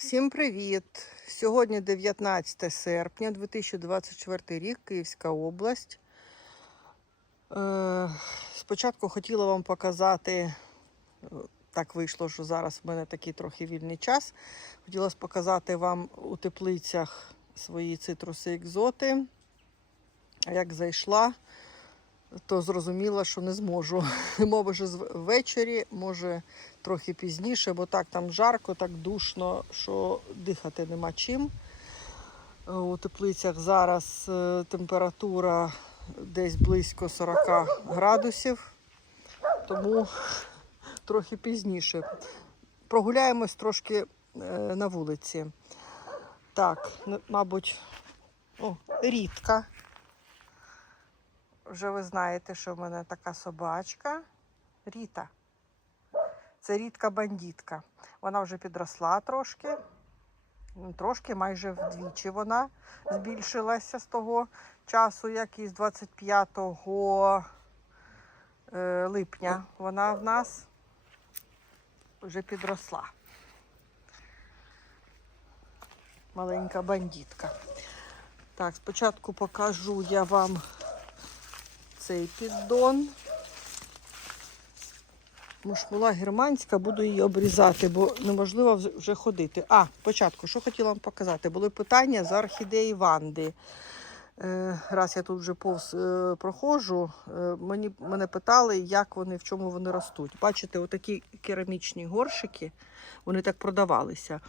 Всім привіт! Сьогодні 19 серпня 2024 рік, Київська область. Е, спочатку хотіла вам показати, е, так вийшло, що зараз в мене такий трохи вільний час. Хотілося показати вам у теплицях свої цитруси екзоти. А як зайшла, то зрозуміла, що не зможу. Може, ввечері, може трохи пізніше, бо так там жарко, так душно, що дихати нема чим. У теплицях зараз е, температура десь близько 40 градусів, тому трохи пізніше. Прогуляємось трошки е, на вулиці. Так, мабуть, о, рідка. Вже ви знаєте, що в мене така собачка. Ріта. Це рідка бандітка. Вона вже підросла трошки. Ну, Трошки, майже вдвічі вона збільшилася з того часу, як із 25 е, липня вона в нас вже підросла. Маленька бандітка. Так, спочатку покажу я вам цей піддон. Мушмула германська, буду її обрізати, бо неможливо вже ходити. А, спочатку, що хотіла вам показати? Були питання за орхідеї Ванди. Е, раз я тут вже повз е, проходжу, е, мені, мене питали, як вони, в чому вони ростуть. Бачите, отакі керамічні горшики, вони так продавалися.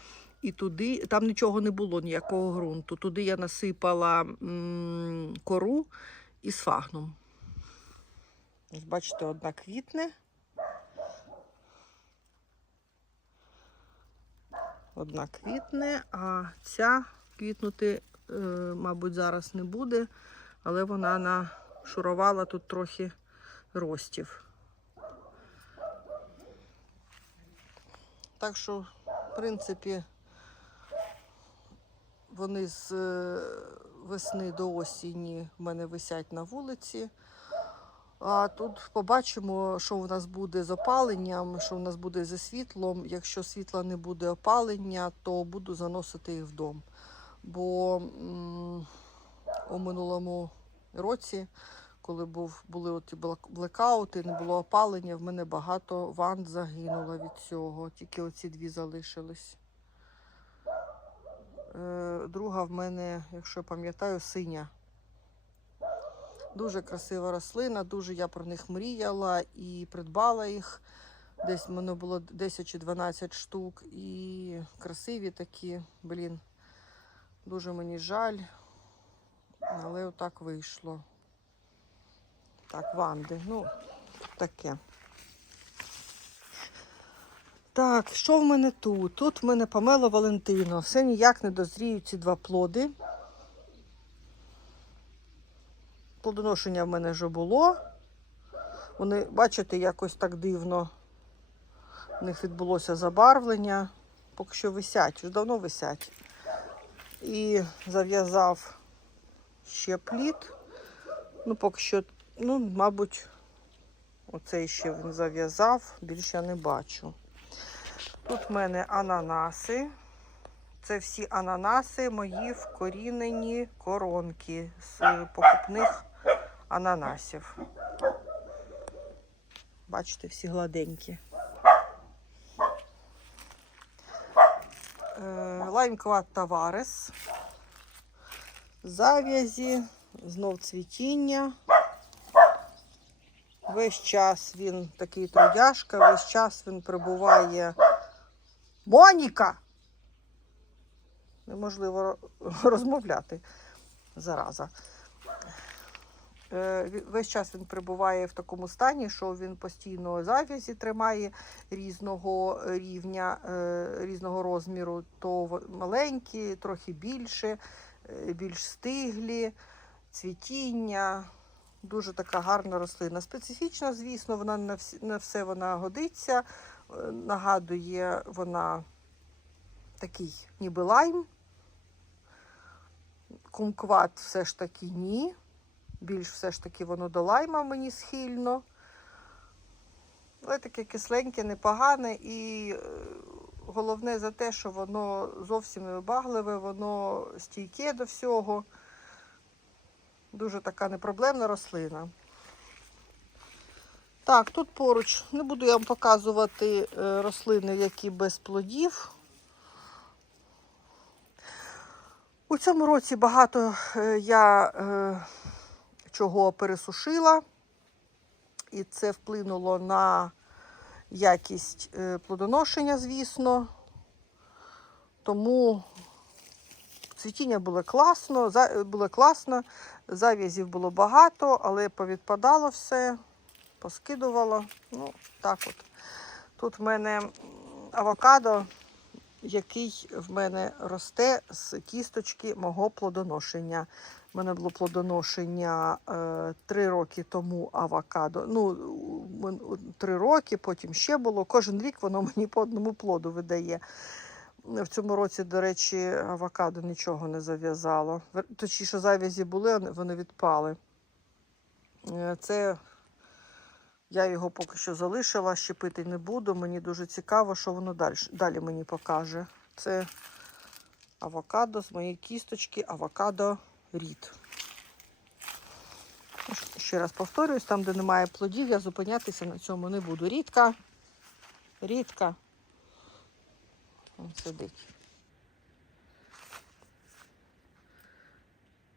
І туди, там нічого не було, ніякого ґрунту. Туди я насипала кору і сфагнум. Бачите, одна квітне. Одна квітне, а ця квітнути, е, мабуть, зараз не буде, але вона нашурувала тут трохи ростів. Так що, в принципі, вони з е, весни до осені в мене висять на вулиці. А тут побачимо, що в нас буде з опаленням, що в нас буде зі світлом. Якщо світла не буде опалення, то буду заносити їх вдома. Бо м, у минулому році, коли був, були оті блекаути, не було опалення, в мене багато ванн загинуло від цього. Тільки оці дві залишились. Е, Друга в мене, якщо пам'ятаю, синя. Дуже красива рослина, дуже я про них мріяла і придбала їх. Десь в мене було 10 чи 12 штук. І красиві такі, блін. Дуже мені жаль. Але отак вийшло. Так, ванди. Ну, таке. Так, що в мене тут? Тут в мене помело Валентино. Все ніяк не дозріють ці два плоди. Плодоношення в мене вже було. Вони, бачите, якось так дивно. У них відбулося забарвлення. Поки що висять, вже давно висять. І зав'язав ще плід. Ну, поки що, ну, мабуть, оцей ще він зав'язав, більше я не бачу. Тут в мене ананаси. Це всі ананаси мої вкорінені коронки з покупних ананасів. Бачите, всі гладенькі. Е, Лаймкват Таварес. Зав'язі, знов цвітіння. Весь час він такий трудяшка, весь час він прибуває. Моніка! неможливо розмовляти зараза. Е, Весь час він перебуває в такому стані, що він постійно зав'язі тримає різного рівня, е, різного розміру, то маленькі, трохи більше, е, більш стиглі, цвітіння. Дуже така гарна рослина. Специфічна, звісно, вона на всі- на все вона годиться. Нагадує вона такий ніби лайм. Кумкват все ж таки ні. Більш все ж таки воно до лайма мені схильно. Але таке кисленьке, непогане і е, головне за те, що воно зовсім не вибагливе, воно стійке до всього. Дуже така непроблемна рослина. Так, тут поруч не буду я вам показувати е, рослини, які без плодів. У цьому році багато е, я чого пересушила, і це вплинуло на якість е, плодоношення, звісно. Тому цвітіння було класно, було класно, зав'язів було багато, але повідпадало все, поскидувало. Ну, так от. Тут в мене авокадо, який в мене росте з кісточки мого плодоношення. У мене було плодоношення е, три роки тому авокадо. Ну, три роки, потім ще було. Кожен рік воно мені по одному плоду видає. В цьому році, до речі, авокадо нічого не зав'язало. Точніше, зав'язі були, вони- вони відпали. Е, Це я його поки що залишила, щепити не буду. Мені дуже цікаво, що воно далі, далі мені покаже. Це авокадо з моєї кісточки, авокадо рід. Ще раз повторююсь, там, де немає плодів, я зупинятися на цьому не буду. Рідка, рідка. Він сидить.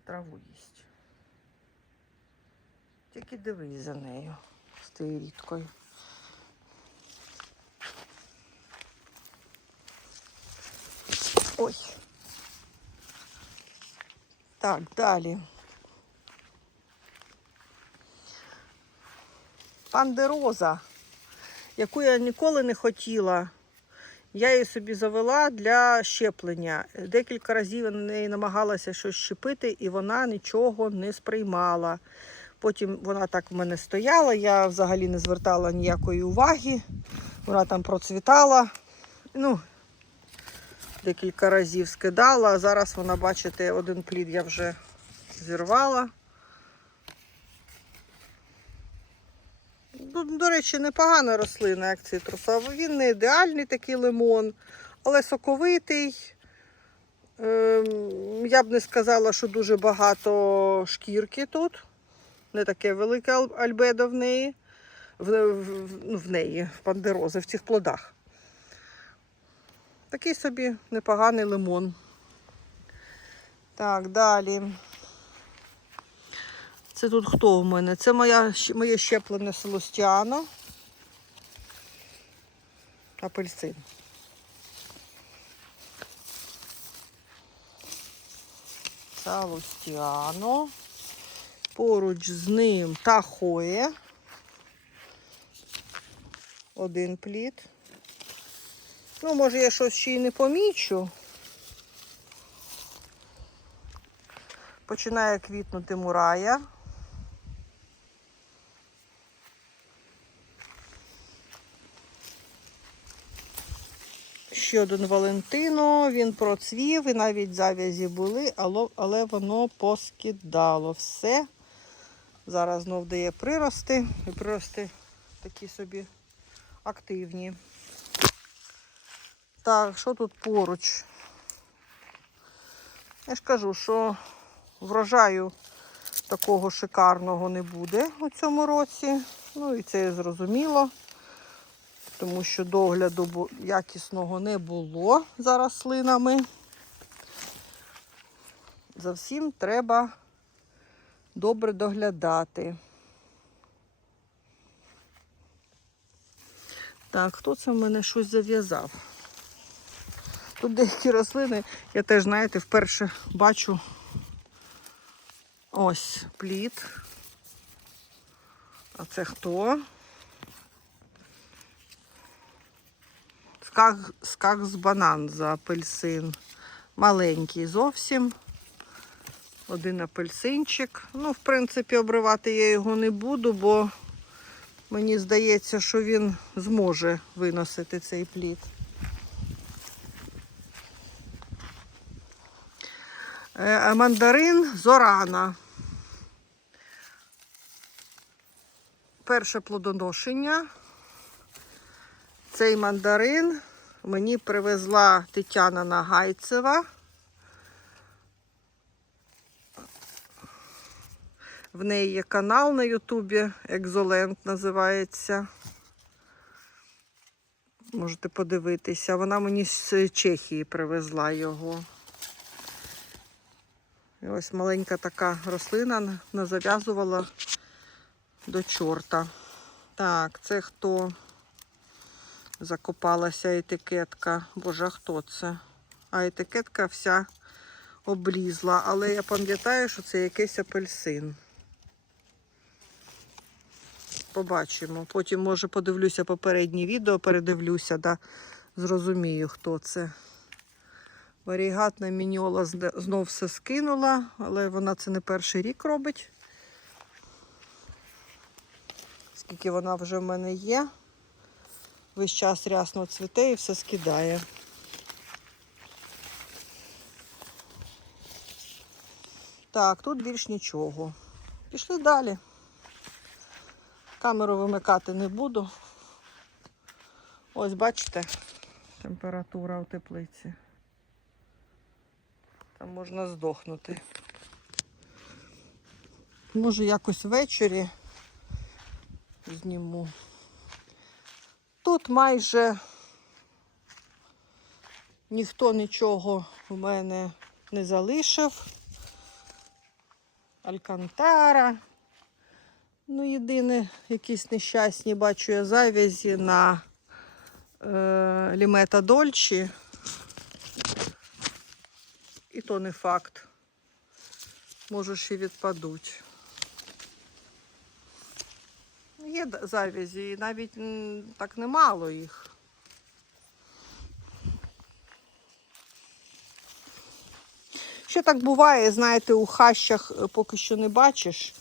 Траву їсть. Тільки дивись за нею з тією. Ой. Так, далі. Пандероза, яку я ніколи не хотіла. Я її собі завела для щеплення. Декілька разів я на неї намагалася щось щепити, і вона нічого не сприймала. Потім вона так в мене стояла, я взагалі не звертала ніякої уваги. Вона там процвітала. Ну, декілька разів скидала. Зараз вона, бачите, один плід я вже зірвала. Ну, до речі, непогана рослина, як цитрусова. Він не ідеальний такий лимон, але соковитий. Ем, Я б не сказала, що дуже багато шкірки тут. Не таке велике альбедо в неї. В, в, ну, в неї, в пандерози, в цих плодах. Такий собі непоганий лимон. Так, далі. Це тут хто в мене? Це моя, моє щеплене селостіано. Апельсин. Салустіано. Поруч з ним тахоє. Один плід. Ну, може, я щось ще й не помічу. Починає квітнути мурая. Ще один Валентино, він процвів і навіть зав'язі були, але, воно поскидало все. Зараз знов дає прирости, і прирости такі собі активні. Так, що тут поруч? Я ж кажу, що врожаю такого шикарного не буде у цьому році. Ну і це зрозуміло, тому що догляду якісного не було за рослинами. За всім треба добре доглядати. Так, хто це в мене щось зав'язав? Тут деякі рослини, я теж, знаєте, вперше бачу ось плід. А це хто? Скаг, скагс банан за апельсин. Маленький зовсім. Один апельсинчик. Ну, в принципі, обривати я його не буду, бо мені здається, що він зможе виносити цей плід. Е, Мандарин Зорана. Перше плодоношення. Цей мандарин мені привезла Тетяна Нагайцева. В неї є канал на Ютубі, Екзолент називається. Можете подивитися. Вона мені з Чехії привезла його. І ось маленька така рослина назав'язувала до чорта. Так, це хто? Закопалася етикетка. Боже, хто це? А етикетка вся облізла. Але я пам'ятаю, що це якийсь апельсин. Побачимо. Потім, може, подивлюся попереднє відео, передивлюся, да, зрозумію, хто це. Варігатна міньола знов все скинула, але вона це не перший рік робить. Скільки вона вже в мене є. Весь час рясно цвіте і все скидає. Так, тут більш нічого. Пішли далі. Камеру вимикати не буду. Ось бачите, температура у теплиці. Там можна здохнути. Може якось ввечері зніму. Тут майже ніхто нічого в мене не залишив. Алькантара. Ну, єдине, якісь нещасні бачу я завязі на е, лімета Дольчі. І то не факт. Може, ще відпадуть. Є д- завязі, і навіть так немало їх. Ще так буває, знаєте, у хащах е, поки що не бачиш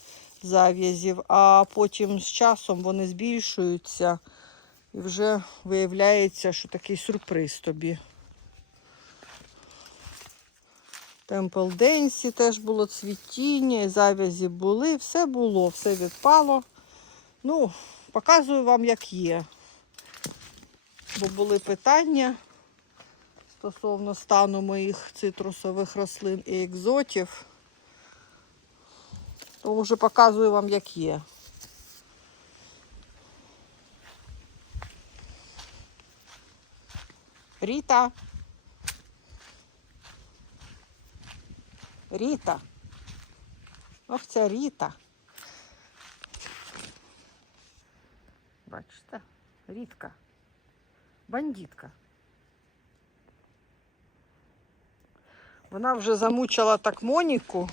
зав'язів, а потім з часом вони збільшуються і вже виявляється, що такий сюрприз тобі. Темпл Денсі теж було цвітіння, зав'язі були, все було, все відпало. Ну, показую вам, як є. Бо були питання стосовно стану моїх цитрусових рослин і екзотів. Тому вже показую вам, як є. Ріта. Ріта. Ох, ця Ріта. Бачите? Рітка. Бандитка. Вона вже замучила так Моніку,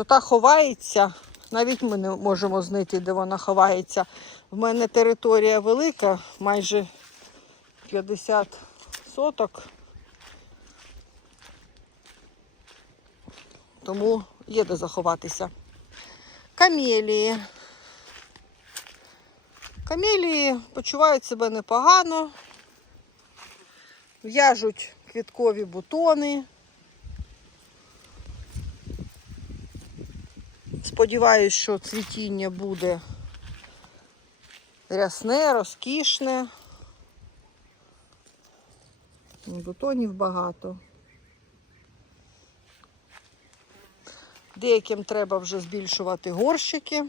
що та ховається. Навіть ми не можемо знайти, де вона ховається. В мене територія велика, майже 50 соток. Тому є де заховатися. Камелії. Камелії почувають себе непогано, в'яжуть квіткові бутони. Сподіваюсь, що цвітіння буде рясне, розкішне. Бутонів багато. Деяким треба вже збільшувати горщики.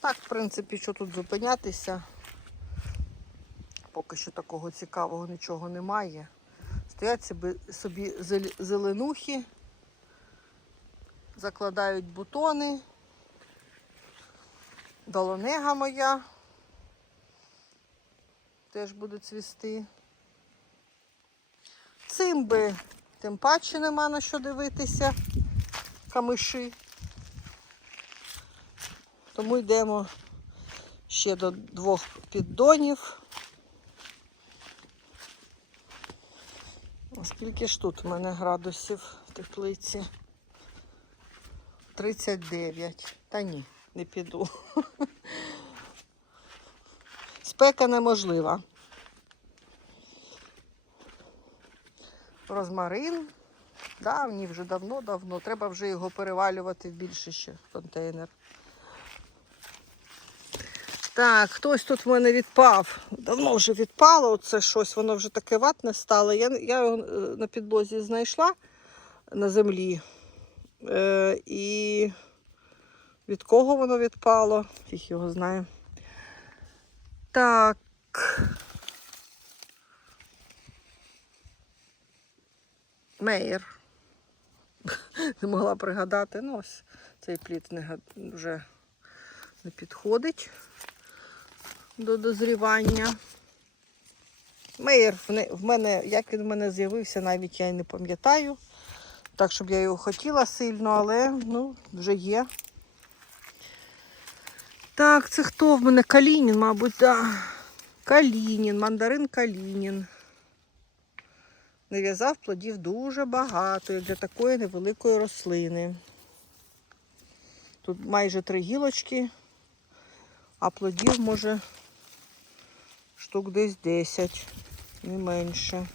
Так, в принципі, що тут зупинятися. Поки що такого цікавого нічого немає. Стоять собі, зеленухи, закладають бутони. Долонега моя теж буде цвісти. Цимби, тим паче нема на що дивитися. Камиші. Тому йдемо ще до двох піддонів. Скільки ж тут у мене градусів в теплиці? 39. Та ні, не піду. Спека неможлива. Розмарин. Давній вже давно-давно. Треба вже його перевалювати в більший ще контейнер. Так, хтось тут в мене відпав. Давно вже відпало це щось, воно вже таке ватне стало. Я, я його е, на підлозі знайшла на землі. Е, і від кого воно відпало? Фіг його знає. Так. Мейер. Не могла пригадати. Ну, ось цей плід не, вже не підходить до дозрівання. Мейер в мене, як він в мене з'явився, навіть я й не пам'ятаю. Так, щоб я його хотіла сильно, але ну, вже є. Так, це хто в мене? Калінін, мабуть, так. Калінін, мандарин Калінін. Нав'язав плодів дуже багато, для такої невеликої рослини. Тут майже три гілочки, а плодів може штук десь 10, не менше.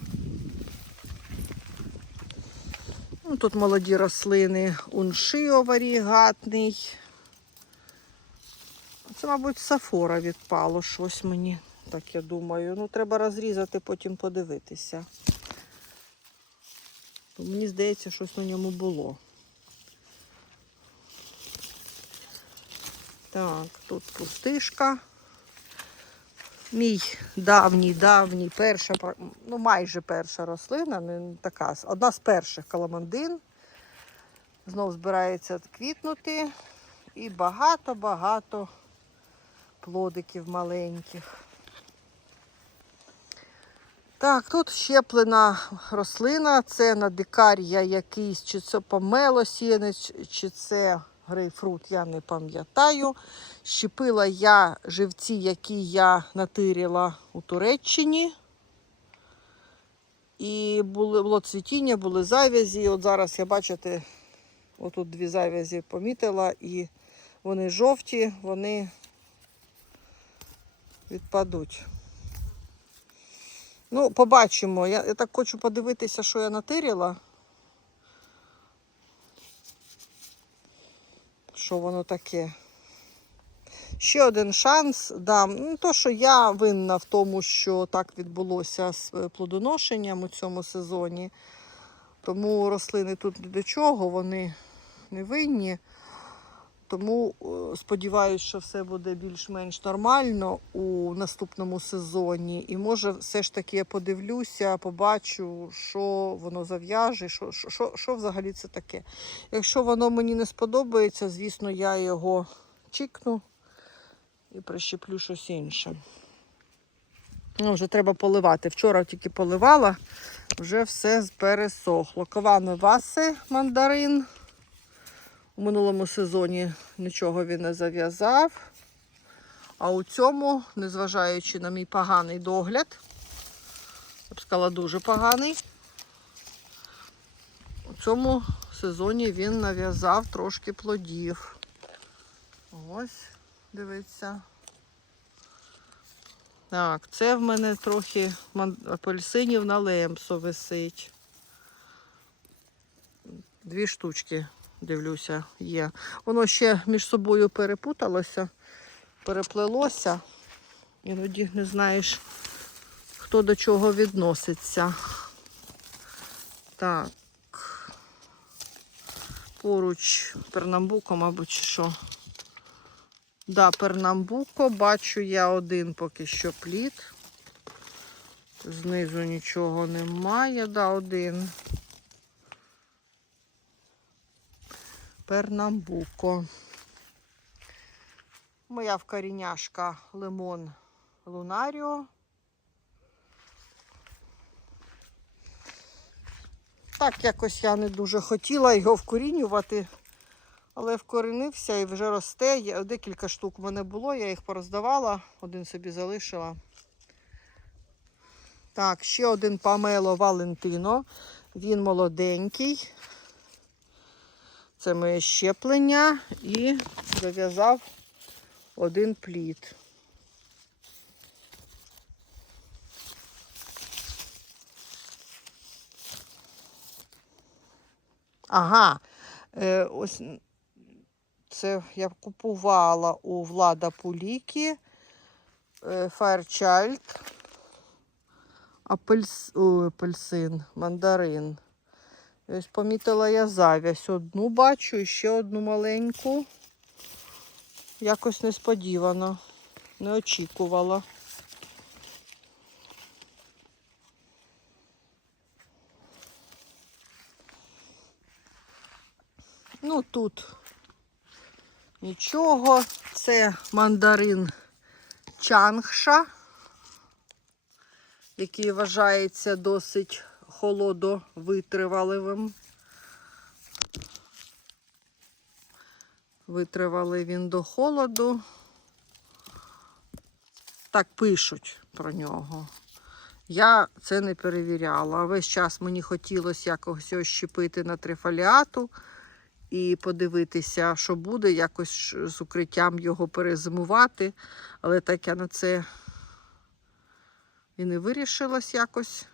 Ну, тут молоді рослини, уншио варігатний. Це, мабуть, сафора відпало щось мені, так я думаю. Ну, треба розрізати, потім подивитися. Бо мені здається, щось на ньому було. Так, тут пустишка. Мій давній, давній, перша, ну майже перша рослина, не така, одна з перших каламандин. Знов збирається квітнути. І багато-багато плодиків маленьких. Так, тут щеплена рослина, це надикарія якийсь, чи це помело сіянець, чи це грейпфрут, я не пам'ятаю. Щепила я живці, які я натирила у Туреччині. І були, було цвітіння, були завязі. От зараз я бачите, отут дві завязі помітила, і вони жовті, вони відпадуть. Ну, побачимо. Я, я так хочу подивитися, що я натирила. Що воно таке? Ще один шанс дам. Ну, то, що я винна в тому, що так відбулося з е, плодоношенням у цьому сезоні. Тому рослини тут ні до чого, вони не винні. Тому е, сподіваюся, що все буде більш-менш нормально у наступному сезоні. І може, все ж таки я подивлюся, побачу, що воно зав'яже, що, що, що, взагалі це таке. Якщо воно мені не сподобається, звісно, я його чікну і прищеплю щось інше. Ну, вже треба поливати. Вчора тільки поливала, вже все пересохло. Ковами васи мандарин. У минулому сезоні нічого він не зав'язав. А у цьому, незважаючи на мій поганий догляд, я б сказала, дуже поганий. У цьому сезоні він нав'язав трошки плодів. Ось, дивіться. Так, це в мене трохи апельсинів на лемсо висить. Дві штучки, дивлюся, є. Воно ще між собою перепуталося, переплелося. Іноді не знаєш, хто до чого відноситься. Так. Поруч пернамбуко, мабуть, що. Да, пернамбуко. Бачу я один поки що плід. Знизу нічого немає, да, один. Пернамбуко. Моя вкоріняшка лимон Лунаріо. Так, якось я не дуже хотіла його вкорінювати, але вкорінився і вже росте. Декілька штук в мене було, я їх пороздавала, один собі залишила. Так, ще один Памело Валентино. Він молоденький. Це моє щеплення і зав'язав один плід. Ага. Е, ось це я купувала у Влада Пуліки. Е, Fairchild. Апельс... Ой, апельсин, мандарин. Ось помітила я зав'язь. Одну бачу і ще одну маленьку. Якось несподівано. Не очікувала. Ну тут нічого. Це мандарин Чангша, який вважається досить холодовитриваливим. Витривалий він до холоду. Так пишуть про нього. Я це не перевіряла. Весь час мені хотілося якось щепити на трифоліату і подивитися, що буде, якось з укриттям його перезимувати. Але так я на це і не вирішилась якось.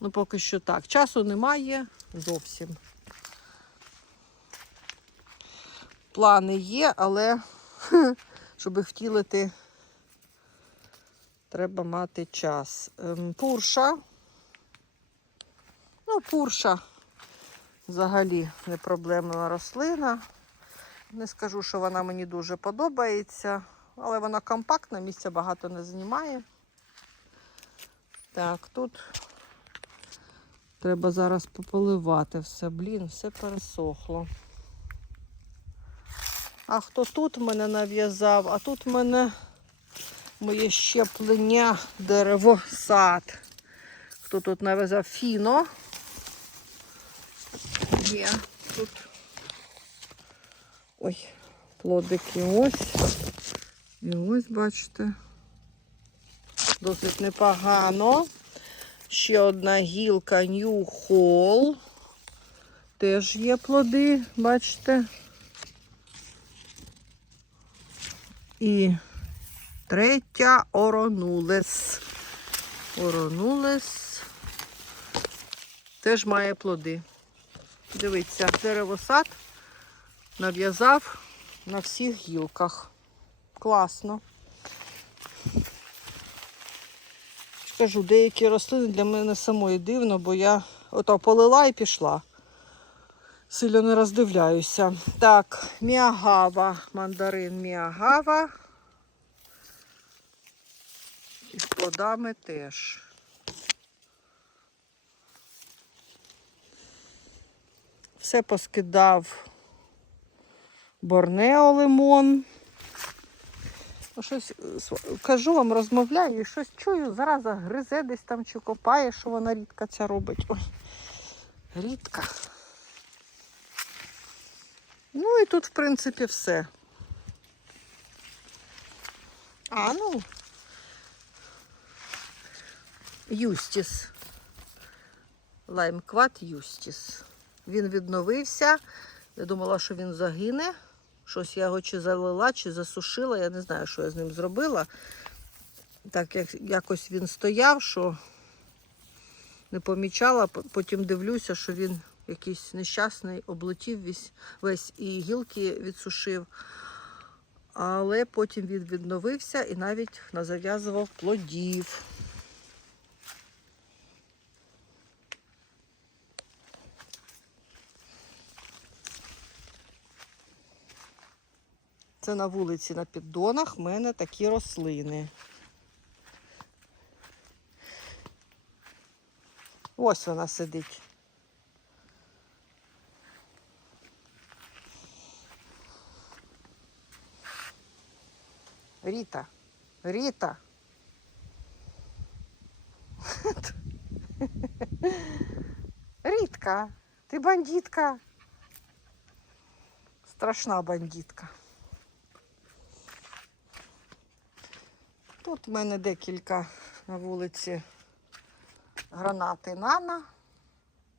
Ну, поки що так. Часу немає зовсім. Плани є, але щоб їх втілити, треба мати час. Ем, Пурша. Ну, пурша взагалі не проблемна рослина. Не скажу, що вона мені дуже подобається, але вона компактна, місця багато не займає. Так, тут треба зараз пополивати все. Блін, все пересохло. А хто тут мене нав'язав? А тут мене моє щеплення дерево сад. Хто тут нав'язав фіно? Є тут. Ой, плодики ось. І ось, бачите. Досить непогано. Ще одна гілка New Hall. Теж є плоди, бачите. І третя Оронулес. Оронулес теж має плоди. Дивіться, деревосад нав'язав на всіх гілках. Класно. Скажу, деякі рослини для мене самої дивно, бо я ото полила і пішла. Сильно не роздивляюся. Так, міагава, мандарин міагава. І з плодами теж. Все поскидав Борнео лимон. Щось е, кажу вам, розмовляю і щось чую, зараза гризе десь там чи копає, що вона рідка ця робить. Ой, рідка. Ну і тут, в принципі, все. А, ну. Юстіс. Лаймкват Юстіс. Він відновився. Я думала, що він загине. Щось я його чи залила, чи засушила. Я не знаю, що я з ним зробила. Так як якось він стояв, що не помічала. Потім дивлюся, що він якийсь нещасний, облетів весь, весь і гілки відсушив. Але потім він відновився і навіть назав'язував плодів. Це на вулиці на піддонах в мене такі рослини. Ось вона сидить. Ріта. Ріта. Рітка, ти бандитка. Страшна бандитка. Тут в мене декілька на вулиці гранати нана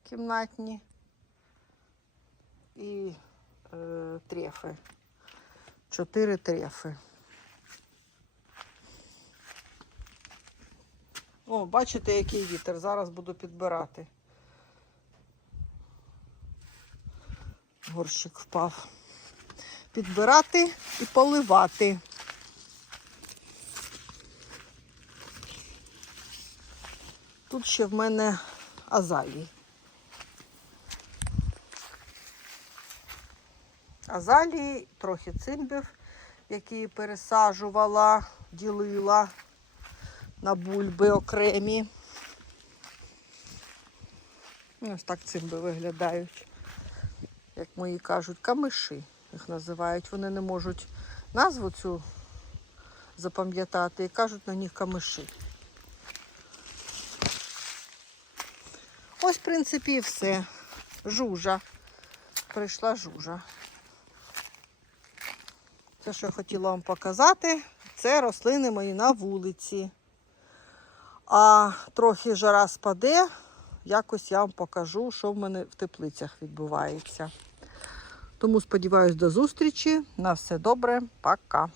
кімнатні і е, трефи. Чотири трефи. О, бачите, який вітер. Зараз буду підбирати. Горщик впав. Підбирати і поливати. Тут ще в мене азалії. Азалії, трохи цимбів, які пересаджувала, ділила на бульби окремі. Ось так цимби виглядають, як мої кажуть, камиші їх називають. Вони не можуть назву цю запам'ятати і кажуть на них камиші. Ось, в принципі, і все. Жужа. Прийшла жужа. Те, що я хотіла вам показати, це рослини мої на вулиці. А трохи жара спаде, якось я вам покажу, що в мене в теплицях відбувається. Тому сподіваюсь, до зустрічі. На все добре, пока.